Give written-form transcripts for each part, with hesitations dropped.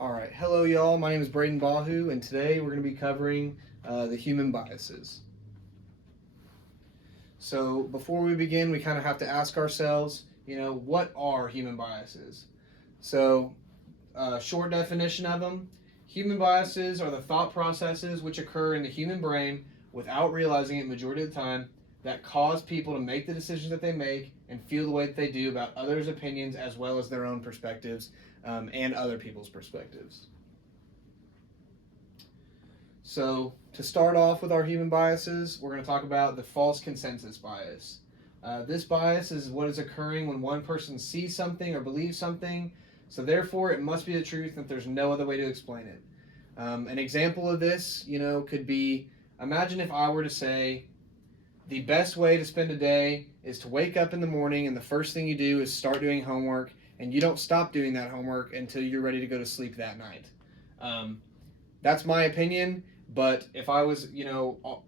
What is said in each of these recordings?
All right, hello y'all. My name is Brayden Bahou, and today we're going to be covering the human biases. So before we begin, we kind of have to ask ourselves, what are human biases? So, short definition of them: human biases are the thought processes which occur in the human brain without realizing it majority of the time that cause people to make the decisions that they make and feel the way that they do about others' opinions as well as their own perspectives and other people's perspectives. So, to start off with our human biases, we're going to talk about the false consensus bias. This bias is what is occurring when one person sees something or believes something, so therefore it must be the truth and there's no other way to explain it. An example of this, could be, imagine if I were to say, the best way to spend a day is to wake up in the morning and the first thing you do is start doing homework, and you don't stop doing that homework until you're ready to go to sleep that night. That's my opinion, but if I was,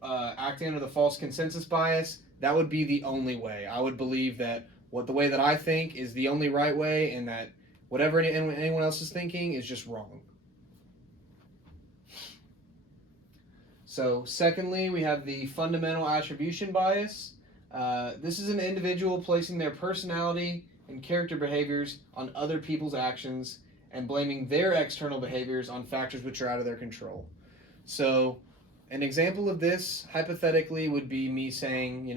acting under the false consensus bias, that would be the only way. I would believe that the way that I think is the only right way, and that whatever anyone else is thinking is just wrong. So, secondly, we have the fundamental attribution bias. This is an individual placing their personality and character behaviors on other people's actions and blaming their external behaviors on factors which are out of their control. So, an example of this, hypothetically, would be me saying,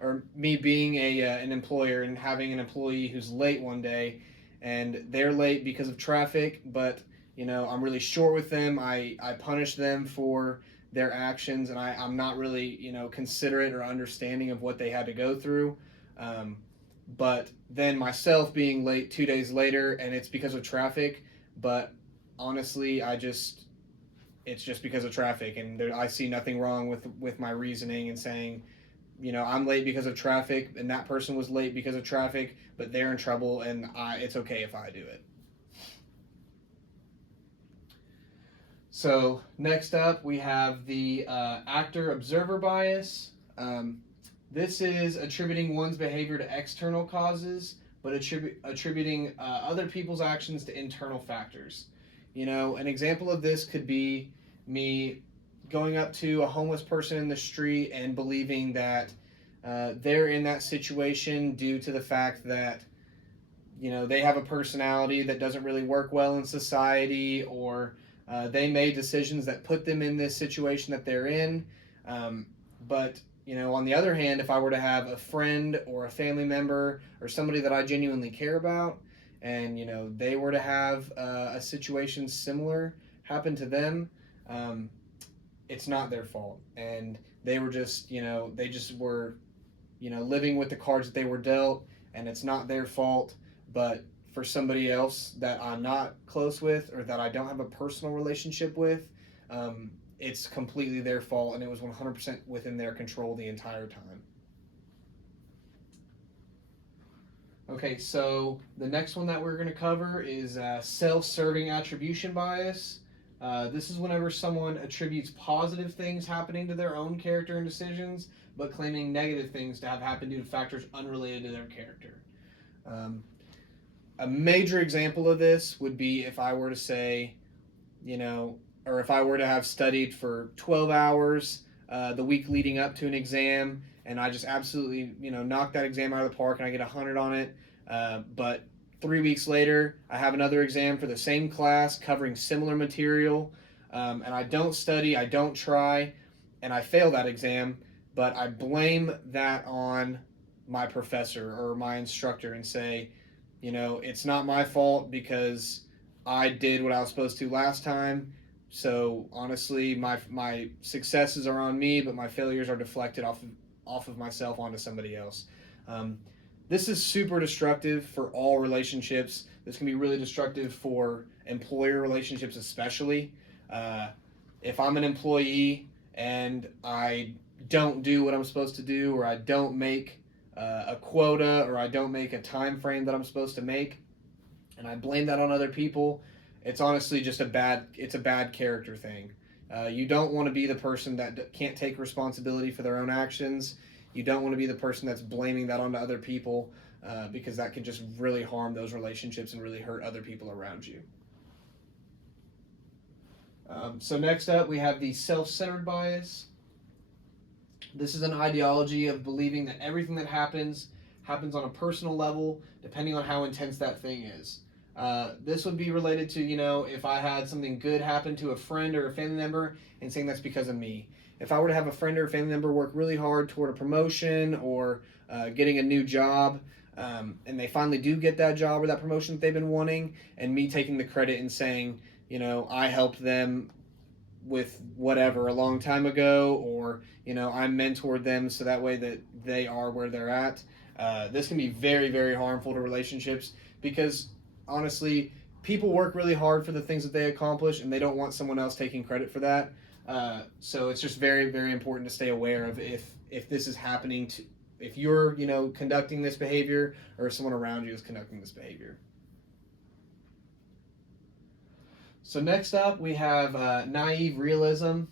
or me being an employer and having an employee who's late one day, and they're late because of traffic, but, I'm really short with them. I punish them for their actions, and I'm not really, considerate or understanding of what they had to go through. But then myself being late 2 days later, and it's because of traffic, but honestly, it's just because of traffic, and I see nothing wrong with my reasoning and saying, I'm late because of traffic, and that person was late because of traffic, but they're in trouble, and it's okay if I do it. So next up, we have the actor-observer bias. This is attributing one's behavior to external causes, but attributing other people's actions to internal factors. An example of this could be me going up to a homeless person in the street and believing that they're in that situation due to the fact that they have a personality that doesn't really work well in society, or they made decisions that put them in this situation that they're in. But on the other hand, if I were to have a friend or a family member or somebody that I genuinely care about, and they were to have a situation similar happen to them, it's not their fault, and they were just they just were living with the cards that they were dealt, and it's not their fault. But for somebody else that I'm not close with or that I don't have a personal relationship with, it's completely their fault, and it was 100% within their control the entire time. Okay, so the next one that we're going to cover is self-serving attribution bias. This is whenever someone attributes positive things happening to their own character and decisions, but claiming negative things to have happened due to factors unrelated to their character. A major example of this would be if I were to say, or if I were to have studied for 12 hours the week leading up to an exam, and I just absolutely, knock that exam out of the park and I get 100 on it, but 3 weeks later, I have another exam for the same class covering similar material, and I don't study, I don't try, and I fail that exam, but I blame that on my professor or my instructor and say, it's not my fault because I did what I was supposed to last time. So honestly, my successes are on me, but my failures are deflected off of myself onto somebody else. This is super destructive for all relationships. This can be really destructive for employer relationships, especially. If I'm an employee and I don't do what I'm supposed to do, or I don't make a quota, or I don't make a time frame that I'm supposed to make, and I blame that on other people, it's honestly just a bad character thing. You don't want to be the person that can't take responsibility for their own actions. You don't want to be the person that's blaming that onto other people, because that can just really harm those relationships and really hurt other people around you. So next up, we have the self-centered bias. This is an ideology of believing that everything that happens on a personal level, depending on how intense that thing is. This would be related to, if I had something good happen to a friend or a family member and saying that's because of me. If I were to have a friend or a family member work really hard toward a promotion or getting a new job, and they finally do get that job or that promotion that they've been wanting, and me taking the credit and saying, I helped them with whatever a long time ago, or I mentored them so that way that they are where they're at. This can be very, very harmful to relationships because honestly, people work really hard for the things that they accomplish, and they don't want someone else taking credit for that. So it's just very, very important to stay aware of if this is happening to if you're conducting this behavior or if someone around you is conducting this behavior. So next up, we have naive realism.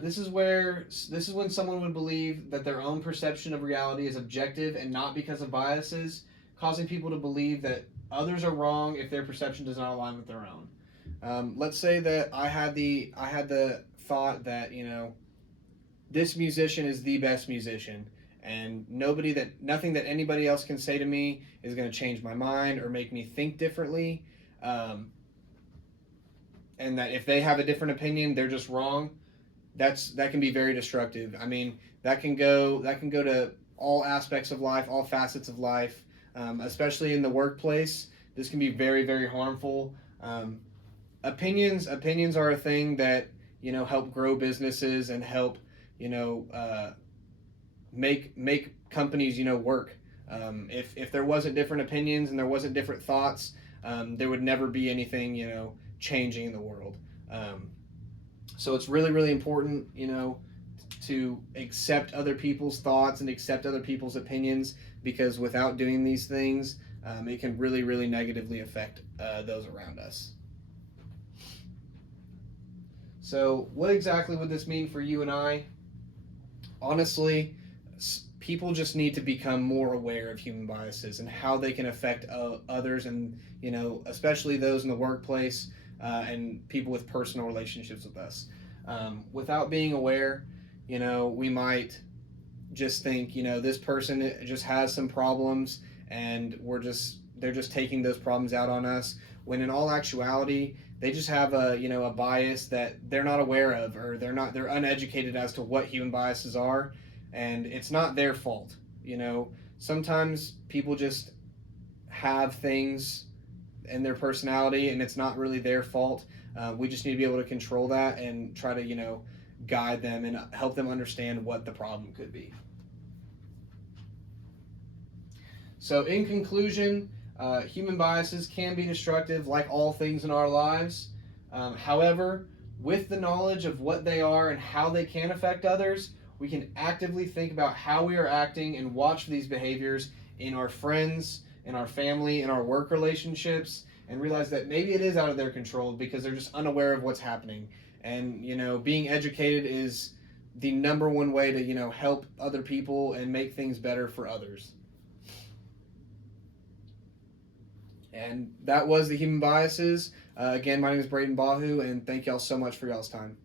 This is when someone would believe that their own perception of reality is objective and not because of biases, causing people to believe that others are wrong if their perception does not align with their own. Let's say that I had the thought that this musician is the best musician, and nothing that anybody else can say to me is going to change my mind or make me think differently. And that if they have a different opinion, they're just wrong. That can be very destructive. I mean, that can go to all aspects of life, all facets of life, especially in the workplace. This can be very, very harmful. Opinions are a thing that help grow businesses and help make companies work. If there wasn't different opinions and there wasn't different thoughts, there would never be anything changing in the world. So it's really, really important to accept other people's thoughts and accept other people's opinions, because without doing these things, it can really, really negatively affect those around us. So what exactly would this mean for you and I? Honestly, people just need to become more aware of human biases and how they can affect others, and especially those in the workplace and people with personal relationships with us. Without being aware, we might just think this person just has some problems and they're just taking those problems out on us, when in all actuality they just have a bias that they're not aware of, or they're uneducated as to what human biases are, and it's not their fault. Sometimes people just have things in their personality and it's not really their fault. We just need to be able to control that and try to guide them and help them understand what the problem could be. So in conclusion, human biases can be destructive like all things in our lives. However, with the knowledge of what they are and how they can affect others, we can actively think about how we are acting and watch for these behaviors in our friends, in our family, in our work relationships, and realize that maybe it is out of their control because they're just unaware of what's happening. And being educated is the number one way to help other people and make things better for others. And that was the human biases. Again, my name is Brayden Bahou, and thank y'all so much for y'all's time.